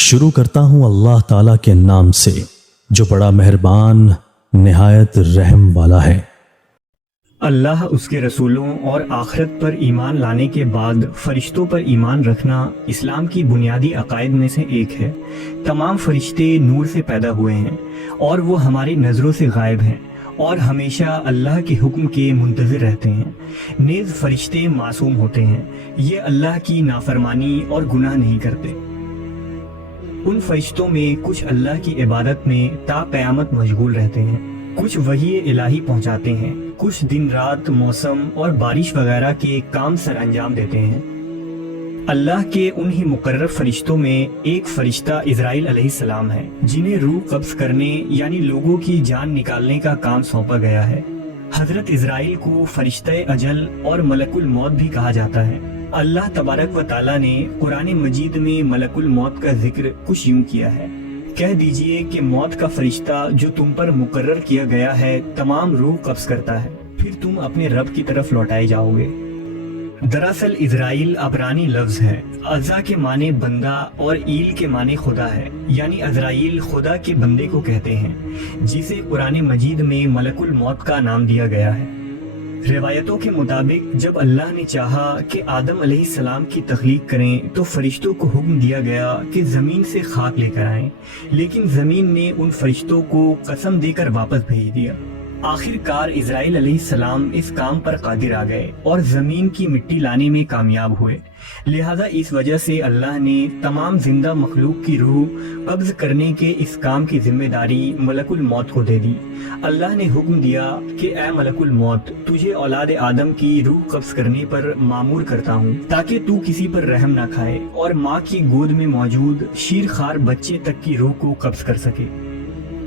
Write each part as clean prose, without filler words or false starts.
شروع کرتا ہوں اللہ تعالیٰ کے نام سے جو بڑا مہربان نہایت رحم والا ہے۔ اللہ، اس کے رسولوں اور آخرت پر ایمان لانے کے بعد فرشتوں پر ایمان رکھنا اسلام کی بنیادی عقائد میں سے ایک ہے۔ تمام فرشتے نور سے پیدا ہوئے ہیں اور وہ ہماری نظروں سے غائب ہیں اور ہمیشہ اللہ کے حکم کے منتظر رہتے ہیں۔ نیز فرشتے معصوم ہوتے ہیں، یہ اللہ کی نافرمانی اور گناہ نہیں کرتے۔ ان فرشتوں میں کچھ اللہ کی عبادت میں تا قیامت مشغول رہتے ہیں، کچھ وحی الہی پہنچاتے ہیں، کچھ دن رات موسم اور بارش وغیرہ کے کام سر انجام دیتے ہیں۔ اللہ کے انہی مقرر فرشتوں میں ایک فرشتہ اسرائیل علیہ السلام ہے، جنہیں روح قبض کرنے یعنی لوگوں کی جان نکالنے کا کام سونپا گیا ہے۔ حضرت اسرائیل کو فرشتہ اجل اور ملک الموت بھی کہا جاتا ہے۔ اللہ تبارک و تعالیٰ نے قرآن مجید میں ملک الموت کا ذکر کچھ یوں کیا ہے: کہہ دیجئے کہ موت کا فرشتہ جو تم پر مقرر کیا گیا ہے تمام روح قبض کرتا ہے، پھر تم اپنے رب کی طرف لوٹائے جاؤ گے۔ دراصل اسرائیل عبرانی لفظ ہے، عزا کے معنی بندہ اور ایل کے معنی خدا ہے، یعنی اسرائیل خدا کے بندے کو کہتے ہیں، جسے قرآن مجید میں ملک الموت کا نام دیا گیا ہے۔ روایتوں کے مطابق جب اللہ نے چاہا کہ آدم علیہ السلام کی تخلیق کریں تو فرشتوں کو حکم دیا گیا کہ زمین سے خاک لے کر آئیں، لیکن زمین نے ان فرشتوں کو قسم دے کر واپس بھیج دیا۔ آخر کار اسرائیل علیہ السلام اس کام پر قادر آ گئے اور زمین کی مٹی لانے میں کامیاب ہوئے، لہذا اس وجہ سے اللہ نے تمام زندہ مخلوق کی روح قبض کرنے کے اس کام کی ذمہ داری ملک الموت کو دے دی۔ اللہ نے حکم دیا کہ اے ملک الموت، تجھے اولاد آدم کی روح قبض کرنے پر مامور کرتا ہوں تاکہ تو کسی پر رحم نہ کھائے اور ماں کی گود میں موجود شیر خوار بچے تک کی روح کو قبض کر سکے۔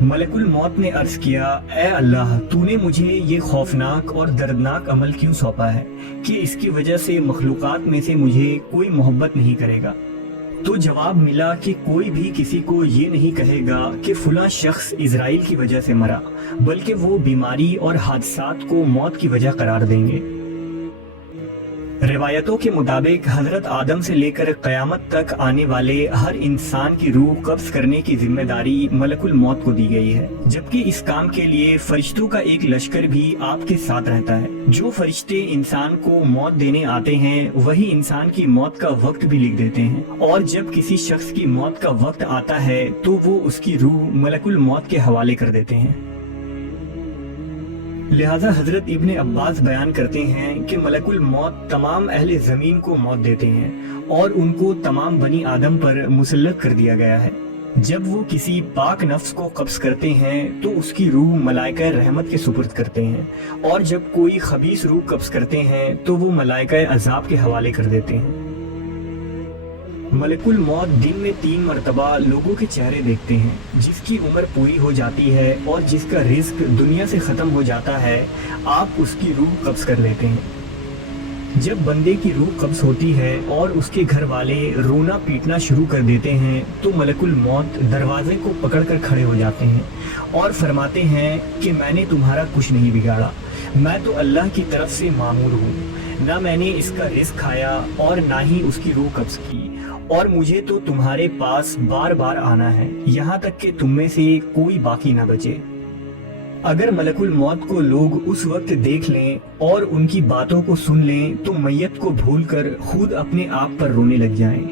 ملک الموت نے عرض کیا: اے اللہ، تو نے مجھے یہ خوفناک اور دردناک عمل کیوں سونپا ہے کہ اس کی وجہ سے مخلوقات میں سے مجھے کوئی محبت نہیں کرے گا؟ تو جواب ملا کہ کوئی بھی کسی کو یہ نہیں کہے گا کہ فلاں شخص اسرائیل کی وجہ سے مرا، بلکہ وہ بیماری اور حادثات کو موت کی وجہ قرار دیں گے۔ روایتوں کے مطابق حضرت آدم سے لے کر قیامت تک آنے والے ہر انسان کی روح قبض کرنے کی ذمہ داری ملک الموت کو دی گئی ہے، جبکہ اس کام کے لیے فرشتوں کا ایک لشکر بھی آپ کے ساتھ رہتا ہے۔ جو فرشتے انسان کو موت دینے آتے ہیں وہی انسان کی موت کا وقت بھی لکھ دیتے ہیں، اور جب کسی شخص کی موت کا وقت آتا ہے تو وہ اس کی روح ملک الموت کے حوالے کر دیتے ہیں۔ لہذا حضرت ابن عباس بیان کرتے ہیں کہ ملک الموت تمام اہل زمین کو موت دیتے ہیں اور ان کو تمام بنی آدم پر مسلط کر دیا گیا ہے۔ جب وہ کسی پاک نفس کو قبض کرتے ہیں تو اس کی روح ملائکہ رحمت کے سپرد کرتے ہیں، اور جب کوئی خبیث روح قبض کرتے ہیں تو وہ ملائکہ عذاب کے حوالے کر دیتے ہیں۔ ملک الموت دن میں 3 مرتبہ لوگوں کے چہرے دیکھتے ہیں۔ جس کی عمر پوری ہو جاتی ہے اور جس کا رزق دنیا سے ختم ہو جاتا ہے، آپ اس کی روح قبض کر لیتے ہیں۔ جب بندے کی روح قبض ہوتی ہے اور اس کے گھر والے رونا پیٹنا شروع کر دیتے ہیں تو ملک الموت دروازے کو پکڑ کر کھڑے ہو جاتے ہیں اور فرماتے ہیں کہ میں نے تمہارا کچھ نہیں بگاڑا، میں تو اللہ کی طرف سے مامور ہوں، نہ میں نے اس کا رزق کھایا اور نہ ہی اس کی روح قبض کی، اور مجھے تو تمہارے پاس بار بار آنا ہے یہاں تک کہ تم میں سے کوئی باقی نہ بچے۔ اگر ملک الموت کو لوگ اس وقت دیکھ لیں اور ان کی باتوں کو سن لیں تو میت کو بھول کر خود اپنے آپ پر رونے لگ جائیں۔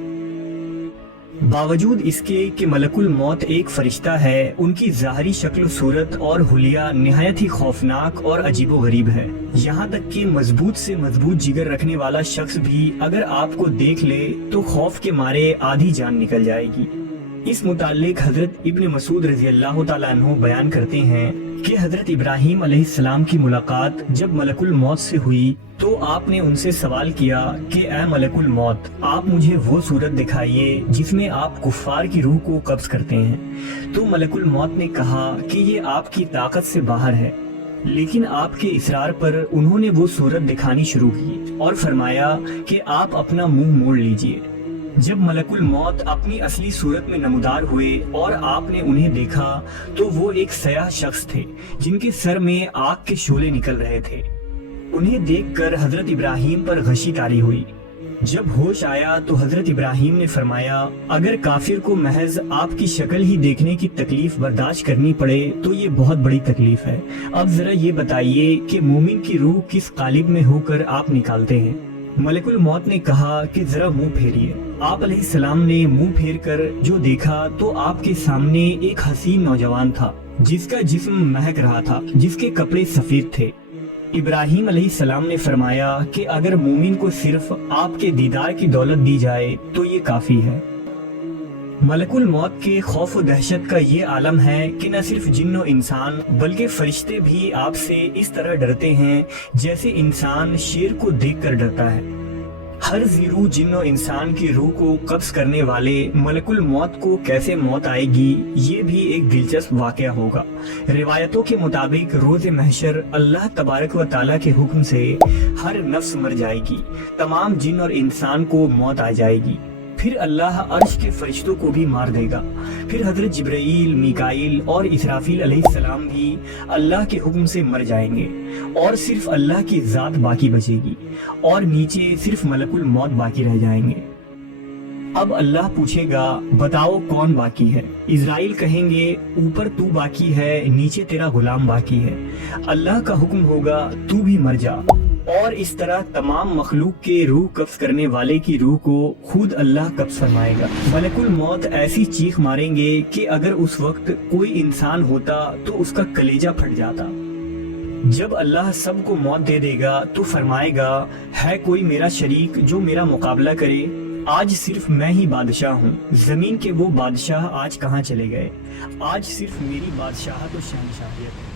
باوجود اس کے کہ ملک الموت ایک فرشتہ ہے، ان کی ظاہری شکل و صورت اور حلیہ نہایت ہی خوفناک اور عجیب و غریب ہے، یہاں تک کہ مضبوط سے مضبوط جگر رکھنے والا شخص بھی اگر آپ کو دیکھ لے تو خوف کے مارے آدھی جان نکل جائے گی۔ اس متعلق حضرت ابن مسعود رضی اللہ تعالیٰ عنہ بیان کرتے ہیں کہ حضرت ابراہیم علیہ السلام کی ملاقات جب ملک الموت سے ہوئی تو آپ نے ان سے سوال کیا کہ اے ملک الموت، آپ مجھے وہ صورت دکھائیے جس میں آپ کفار کی روح کو قبض کرتے ہیں۔ تو ملک الموت نے کہا کہ یہ آپ کی طاقت سے باہر ہے، لیکن آپ کے اصرار پر انہوں نے وہ صورت دکھانی شروع کی اور فرمایا کہ آپ اپنا منہ موڑ لیجئے۔ جب ملک الموت اپنی اصلی صورت میں نمودار ہوئے اور آپ نے انہیں دیکھا تو وہ ایک سیاہ شخص تھے جن کے سر میں آگ کے شعلے نکل رہے تھے۔ انہیں دیکھ کر حضرت ابراہیم پر غشی طاری ہوئی۔ جب ہوش آیا تو حضرت ابراہیم نے فرمایا اگر کافر کو محض آپ کی شکل ہی دیکھنے کی تکلیف برداشت کرنی پڑے تو یہ بہت بڑی تکلیف ہے، اب ذرا یہ بتائیے کہ مومن کی روح کس قالب میں ہو کر آپ نکالتے ہیں؟ ملک الموت نے کہا کہ ذرا منہ پھیریے۔ آپ علیہ السلام نے منہ پھیر کر جو دیکھا تو آپ کے سامنے ایک حسین نوجوان تھا جس کا جسم مہک رہا تھا، جس کے کپڑے سفید تھے۔ ابراہیم علیہ السلام نے فرمایا کہ اگر مومن کو صرف آپ کے دیدار کی دولت دی جائے تو یہ کافی ہے۔ ملک الموت کے خوف و دہشت کا یہ عالم ہے کہ نہ صرف جن و انسان بلکہ فرشتے بھی آپ سے اس طرح ڈرتے ہیں جیسے انسان شیر کو دیکھ کر ڈرتا ہے۔ ہر زیرو جن و انسان کی روح کو قبض کرنے والے ملک الموت کو کیسے موت آئے گی، یہ بھی ایک دلچسپ واقعہ ہوگا۔ روایتوں کے مطابق روز محشر اللہ تبارک و تعالیٰ کے حکم سے ہر نفس مر جائے گی، تمام جن اور انسان کو موت آ جائے گی، پھر اللہ عرش کے فرشتوں کو بھی مار دے گا، پھر حضرت جبرائیل، میکائیل اور اسرافیل علیہ السلام بھی اللہ کے حکم سے مر جائیں گے، اور صرف اللہ کی ذات باقی بچے گی، اور نیچے صرف ملک الموت باقی رہ جائیں گے۔ اب اللہ پوچھے گا بتاؤ کون باقی ہے؟ اسرائیل کہیں گے اوپر تو باقی ہے، نیچے تیرا غلام باقی ہے۔ اللہ کا حکم ہوگا تو بھی مر جا، اور اس طرح تمام مخلوق کے روح قبض کرنے والے کی روح کو خود اللہ قبض فرمائے گا۔ ملک الموت ایسی چیخ ماریں گے کہ اگر اس وقت کوئی انسان ہوتا تو اس کا کلیجہ پھٹ جاتا۔ جب اللہ سب کو موت دے دے گا تو فرمائے گا ہے کوئی میرا شریک جو میرا مقابلہ کرے؟ آج صرف میں ہی بادشاہ ہوں، زمین کے وہ بادشاہ آج کہاں چلے گئے؟ آج صرف میری بادشاہت و شہنشاہیت ہے۔